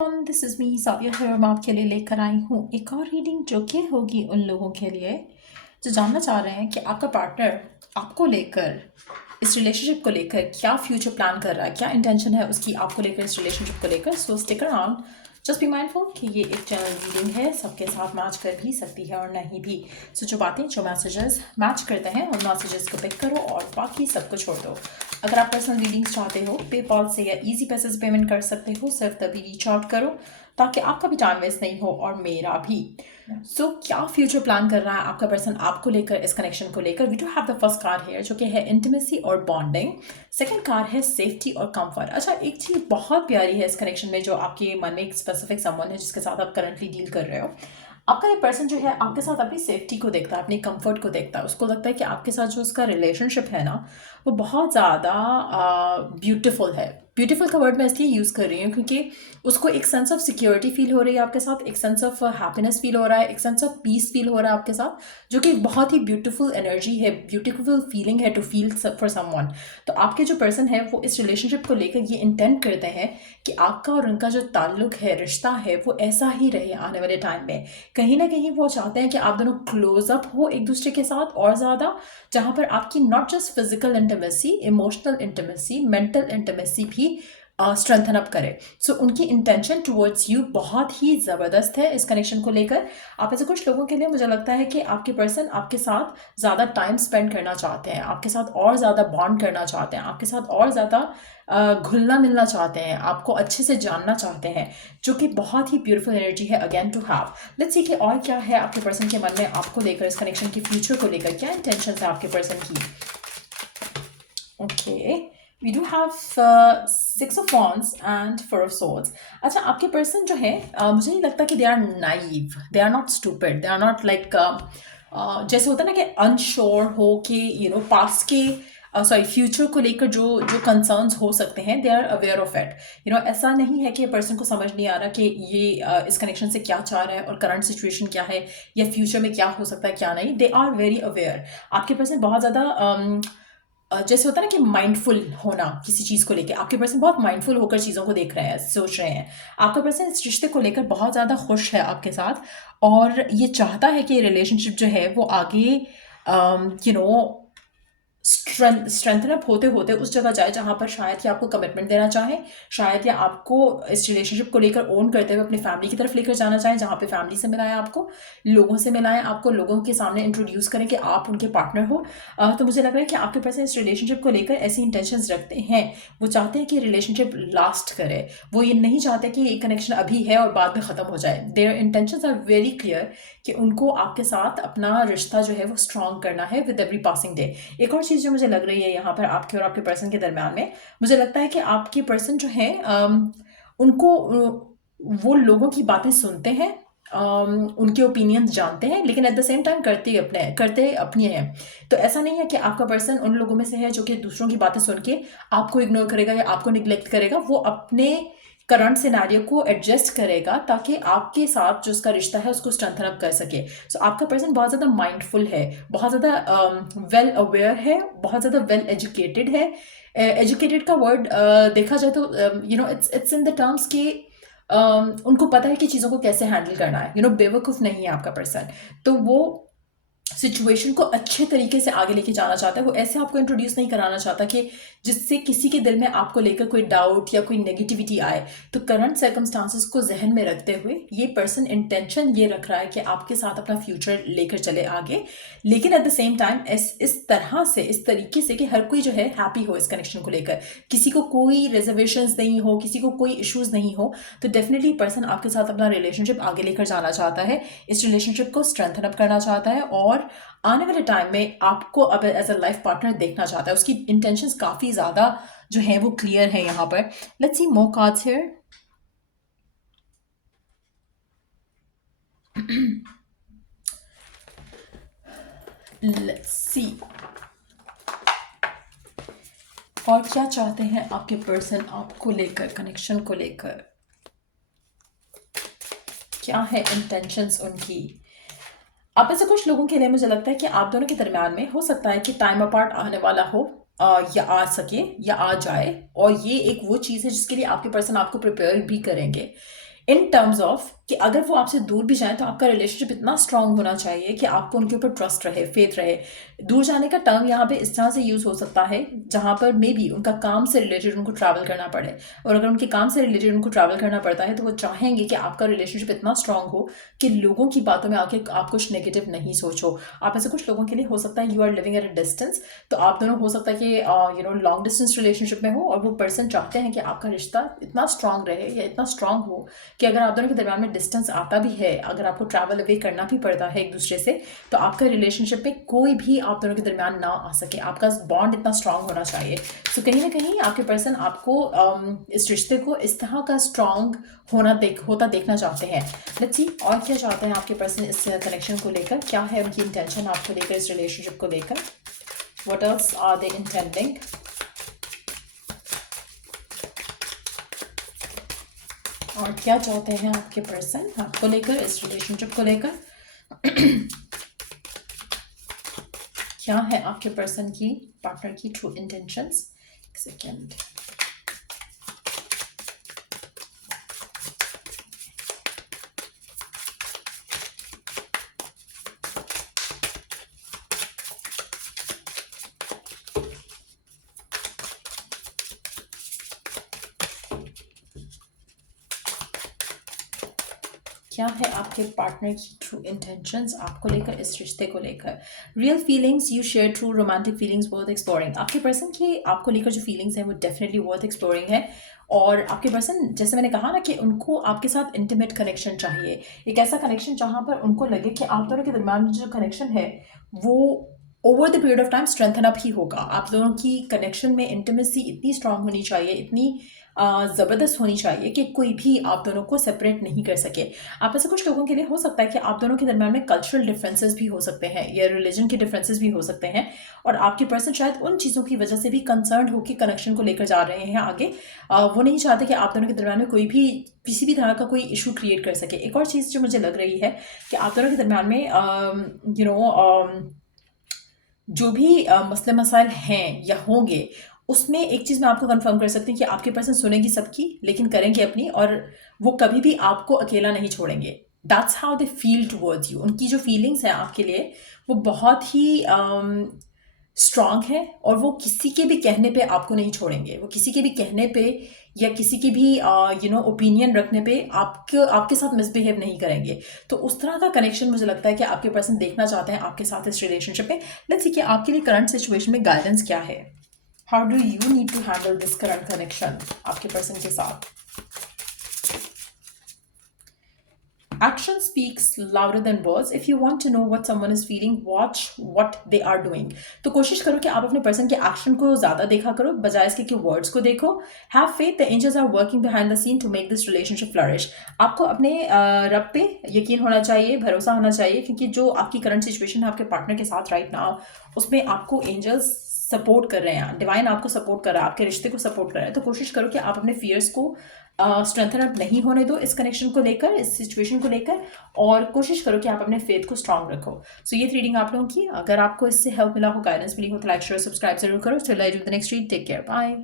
This is me साविया है और मैं आपके लिए लेकर आई हूँ एक और रीडिंग जो कि होगी उन लोगों के लिए जो जानना चाह रहे हैं कि आपका पार्टनर आपको लेकर इस रिलेशनशिप को लेकर क्या फ्यूचर प्लान कर रहा है, क्या इंटेंशन है उसकी आपको लेकर इस रिलेशनशिप को लेकर। सो stick around, just be mindful कि ये एक जनरल रीडिंग है, सबके साथ मैच कर भी सकती है और नहीं भी। सो जो बातें जो मैसेजेस मैच करते हैं उन मैसेजेस को पिक करो और बाकी सबको छोड़ दो। अगर आप पर्सनल रीडिंग्स चाहते हो पेपॉल से या इजी पैसे से पेमेंट कर सकते हो, सिर्फ तभी रीच आउट करो ताकि आपका भी टाइम वेस्ट नहीं हो और मेरा भी। सो क्या फ्यूचर प्लान कर रहा है आपका पर्सन आपको लेकर, इस कनेक्शन को लेकर। We do have the first card here जो कि है इंटीमेसी और बॉन्डिंग। सेकंड कार्ड है सेफ्टी और कंफर्ट। अच्छा, एक चीज़ बहुत प्यारी है इस कनेक्शन में जो आपके मन में एक स्पेसिफिक समवन है जिसके साथ आप करंटली डील कर रहे हो। आपका ये पर्सन जो है आपके साथ अपनी सेफ्टी को देखता है, अपनी कंफर्ट को देखता है। उसको लगता है कि आपके साथ जो उसका रिलेशनशिप है ना वो बहुत ज़्यादा ब्यूटीफुल है। ब्यूटीफुल का वर्ड मैं इसलिए यूज़ कर रही हूँ क्योंकि उसको एक सेंस ऑफ सिक्योरिटी फील हो रही है आपके साथ, एक सेंस ऑफ हैप्पीनेस फील हो रहा है, एक सेंस ऑफ पीस फील हो रहा है आपके साथ, जो कि बहुत ही ब्यूटीफुल एनर्जी है, ब्यूटीफुल फीलिंग है टू फील फॉर समवन। तो आपके जो पर्सन है वो इस रिलेशनशिप को लेकर ये इंटेंट करते हैं कि आपका और उनका जो ताल्लुक है, रिश्ता है, वो ऐसा ही रहे आने वाले टाइम में। कहीं ना कहीं वो चाहते हैं कि आप दोनों क्लोज अप हो एक दूसरे के साथ और ज़्यादा, जहाँ पर आपकी not just physical intimacy, emotional intimacy, mental intimacy भी स्ट्रेंथन अप करे। सो उनकी इंटेंशन टुवर्ड्स यू बहुत ही ज़बरदस्त है इस कनेक्शन को लेकर। आप ऐसे कुछ लोगों के लिए मुझे लगता है कि आपके पर्सन आपके साथ ज़्यादा टाइम स्पेंड करना चाहते हैं, आपके साथ और ज़्यादा बॉन्ड करना चाहते हैं, आपके साथ और ज़्यादा घुलना मिलना चाहते हैं, आपको अच्छे से जानना चाहते हैं, जो कि बहुत ही ब्यूटीफुल एनर्जी है again to have. Let's see कि और क्या है आपके पर्सन के मन में आपको लेकर, इस कनेक्शन के फ्यूचर को लेकर क्या इंटेंशन है आपके पर्सन की। Okay, we do have 6 of wands and 4 of swords। अच्छा, आपके पर्सन जो है मुझे नहीं लगता कि they are naive, they are not stupid, they are not like जैसे होता है ना कि अनश्योर हो कि पास्ट के सॉरी फ्यूचर को लेकर जो जो कंसर्न्स हो सकते हैं, they are aware of it. ऐसा नहीं है कि पर्सन को समझ नहीं आ रहा कि ये इस कनेक्शन से क्या चाह रहा है और करंट सिचुएशन क्या है या फ्यूचर में क्या हो सकता है क्या नहीं। They are very aware. आपके पर्सन बहुत ज़्यादा जैसे होता है ना कि माइंडफुल होना किसी चीज़ को लेकर, आपके पर्सन बहुत माइंडफुल होकर चीज़ों को देख रहे हैं, सोच रहे हैं। आपका पर्सन इस रिश्ते को लेकर बहुत ज़्यादा खुश है आपके साथ और ये चाहता है कि रिलेशनशिप जो है वो आगे यू नो स्ट्रेंथन अप होते होते उस जगह जाए जहाँ पर शायद कि आपको कमिटमेंट देना चाहे, शायद या आपको इस रिलेशनशिप को लेकर ओन करते हुए अपनी फैमिली की तरफ लेकर जाना चाहें, जहाँ पे फैमिली से मिलाएं, आपको लोगों से मिलाएं, आपको लोगों के सामने इंट्रोड्यूस करें कि आप उनके पार्टनर हो। तो मुझे लग रहा है कि आपके पर्सन इस रिलेशनशिप को लेकर ऐसी इंटेंशंस रखते हैं। वो चाहते हैं कि रिलेशनशिप लास्ट करे, वो ये नहीं चाहते कि ये कनेक्शन अभी है और बाद में ख़त्म हो जाए। Their intentions are very clear कि उनको आपके साथ अपना रिश्ता जो है वो स्ट्रॉन्ग करना है विद एवरी पासिंग डे। एक और चीज़ जो मुझे लग रही है यहाँ पर आपके और आपके पर्सन के दरम्यान में, मुझे लगता है कि आपके पर्सन जो है उनको वो लोगों की बातें सुनते हैं, उनके ओपिनियंस जानते हैं, लेकिन एट द सेम टाइम करते अपनी हैं। तो ऐसा नहीं है कि आपका पर्सन उन लोगों में से है जो कि दूसरों की बातें सुन के आपको इग्नोर करेगा या आपको निग्लेक्ट करेगा। वो अपने करंट सिनेरियो को एडजस्ट करेगा ताकि आपके साथ जो उसका रिश्ता है उसको स्ट्रेंथन अप कर सके। सो आपका पर्सन बहुत ज़्यादा माइंडफुल है, बहुत ज़्यादा वेल अवेयर है, बहुत ज़्यादा वेल एजुकेटेड है। एजुकेटेड का वर्ड देखा जाए तो इट्स इन द टर्म्स कि उनको पता है कि चीज़ों को कैसे हैंडल करना है। बेवकूफ़ नहीं है आपका पर्सन। तो वो सिचुएशन को अच्छे तरीके से आगे लेके जाना चाहता है। वो ऐसे आपको इंट्रोड्यूस नहीं कराना चाहता कि जिससे किसी के दिल में आपको लेकर कोई डाउट या कोई नेगेटिविटी आए। तो करंट सर्कमस्टांसेस को जहन में रखते हुए ये पर्सन इंटेंशन ये रख रहा है कि आपके साथ अपना फ्यूचर लेकर चले आगे, लेकिन एट द सेम टाइम इस तरह से, इस तरीके से कि हर कोई जो है हैप्पी हो इस कनेक्शन को लेकर, किसी को कोई रिजर्वेशंस नहीं हो, किसी को कोई इश्यूज नहीं हो। तो डेफिनेटली पर्सन आपके साथ अपना रिलेशनशिप आगे लेकर जाना चाहता है, इस रिलेशनशिप को स्ट्रेंथन अप करना चाहता है और आने वाले टाइम में आपको अब एज अ लाइफ पार्टनर देखना चाहता है। उसकी इंटेंशंस काफ़ी ज़्यादा जो है वो क्लियर है यहाँ पर। Let's see more cards here. Let's see और क्या चाहते हैं आपके पर्सन आपको लेकर, कनेक्शन को लेकर, क्या है इंटेंशंस उनकी। आप ऐसे कुछ लोगों के लिए मुझे लगता है कि आप दोनों के दरम्यान में हो सकता है कि टाइम अपार्ट आने वाला हो, या आ सके या आ जाए, और ये एक वो चीज़ है जिसके लिए आपके पर्सन आपको प्रिपेयर भी करेंगे। इन टर्म्स ऑफ कि अगर वो आपसे दूर भी जाए तो आपका रिलेशनशिप इतना स्ट्रांग होना चाहिए कि आपको उनके ऊपर ट्रस्ट रहे, फेथ रहे। दूर जाने का टर्म यहाँ पे इस तरह से यूज़ हो सकता है जहाँ पर मे बी उनका काम से रिलेटेड उनको ट्रैवल करना पड़े, और अगर उनके काम से रिलेटेड उनको ट्रैवल करना पड़ता है तो वो चाहेंगे कि आपका रिलेशनशिप इतना स्ट्रांग हो कि लोगों की बातों में आके आप कुछ नेगेटिव नहीं सोचो। आप ऐसे कुछ लोगों के लिए हो सकता है you are living at a distance, तो आप दोनों हो सकता है कि लॉन्ग डिस्टेंस रिलेशनशिप में हो और वो पर्सन चाहते हैं कि आपका रिश्ता इतना स्ट्रांग रहे या इतना स्ट्रांग हो कि अगर आप दोनों के दरमियान में डिस्टेंस आता भी है, अगर आपको ट्रैवल अवे करना भी पड़ता है एक दूसरे से, तो आपका रिलेशनशिप में कोई भी आप दोनों के दरमियान ना आ सके। आपका बॉन्ड इतना स्ट्रांग होना चाहिए। सो कहीं ना कहीं आपके पर्सन आपको इस रिश्ते को इस तरह का स्ट्रांग होता देखना चाहते हैं। लेट्स सी और क्या चाहते हैं आपके पर्सन इस कनेक्शन को लेकर, क्या है उनकी इंटेंशन आपको लेकर, इस रिलेशनशिप को लेकर। What else are they intending. और क्या चाहते हैं आपके पर्सन आपको लेकर, इस रिलेशनशिप को लेकर। क्या है आपके पर्सन की, पार्टनर की ट्रू इंटेंशंस। सेकेंड, क्या है आपके पार्टनर की ट्रू इंटेंशंस आपको लेकर, इस रिश्ते को लेकर। Real feelings you share, true romantic feelings worth exploring. आपके पर्सन की आपको लेकर जो फीलिंग्स हैं वो डेफिनेटली वर्थ एक्सप्लोरिंग है। और आपके पर्सन, जैसे मैंने कहा ना कि उनको आपके साथ इंटीमेट कनेक्शन चाहिए, एक ऐसा कनेक्शन जहाँ पर उनको लगे कि आप दोनों के दरमियान जो कनेक्शन है वो over the period of time strengthen up ही होगा। आप दोनों की कनेक्शन में इंटीमेसी इतनी स्ट्रांग होनी चाहिए, इतनी ज़बरदस्त होनी चाहिए कि कोई भी आप दोनों को सेपरेट नहीं कर सके। आप ऐसे कुछ लोगों के लिए हो सकता है कि आप दोनों के दरमियान में कल्चरल डिफरेंसेस भी हो सकते हैं या रिलीजन के डिफरेंसेस भी हो सकते हैं, और आपके पर्सन शायद उन चीज़ों की वजह से भी कंसर्न होकर कनेक्शन को लेकर जा रहे हैं आगे। वो नहीं चाहते कि आप दोनों के दरमियान में कोई भी किसी भी तरह का कोई इशू क्रिएट कर सके। एक और चीज़ जो मुझे लग रही है कि आप दोनों के दरमियान में जो भी मसले मसाइल हैं या होंगे, उसमें एक चीज़ मैं आपको कंफर्म कर सकती हूँ कि आपके पर्सन सुनेंगी सबकी लेकिन करेंगे अपनी, और वो कभी भी आपको अकेला नहीं छोड़ेंगे। That's how they feel towards you. उनकी जो फीलिंग्स हैं आपके लिए वो बहुत ही स्ट्रांग है, और वो किसी के भी कहने पे आपको नहीं छोड़ेंगे। वो किसी के भी कहने पे या किसी की भी ओपिनियन रखने पे आपके साथ मिसबिहेव नहीं करेंगे। तो उस तरह का कनेक्शन मुझे लगता है कि आपके पर्सन देखना चाहते हैं आपके साथ इस रिलेशनशिप में। लेट्स सी कि आपके लिए करंट सिचुएशन में गाइडेंस क्या है। How do you need to handle this current connection आपके पर्सन के साथ। Action speaks louder than words. If you want to know what someone is feeling, watch what they are doing. तो कोशिश करो कि आप अपने पर्सन के एक्शन को ज़्यादा देखा करो बजाय इसके कि वर्ड्स को देखो। Have faith, the angels are working behind the scene to make this relationship flourish. आपको अपने रब पे यकीन होना चाहिए, भरोसा होना चाहिए, क्योंकि जो आपकी करंट सिचुएशन है आपके पार्टनर के साथ राइट नाउ, उसमें आपको एंजल्स सपोर्ट कर रहे हैं, डिवाइन आपको सपोर्ट कर रहा है, आपके रिश्ते को सपोर्ट कर रहा है। तो कोशिश करो कि आप अपने फियर्स को स्ट्रेंथन अप नहीं होने दो इस कनेक्शन को लेकर, इस सिचुएशन को लेकर, और कोशिश करो कि आप अपने फेथ को स्ट्रांग रखो। सो ये रीडिंग आप लोगों की, अगर आपको इससे हेल्प मिला हो, गाइडेंस मिली हो, तो लाइक शेयर सब्सक्राइब जरूर करो। चलो I do the next read. Take care, bye.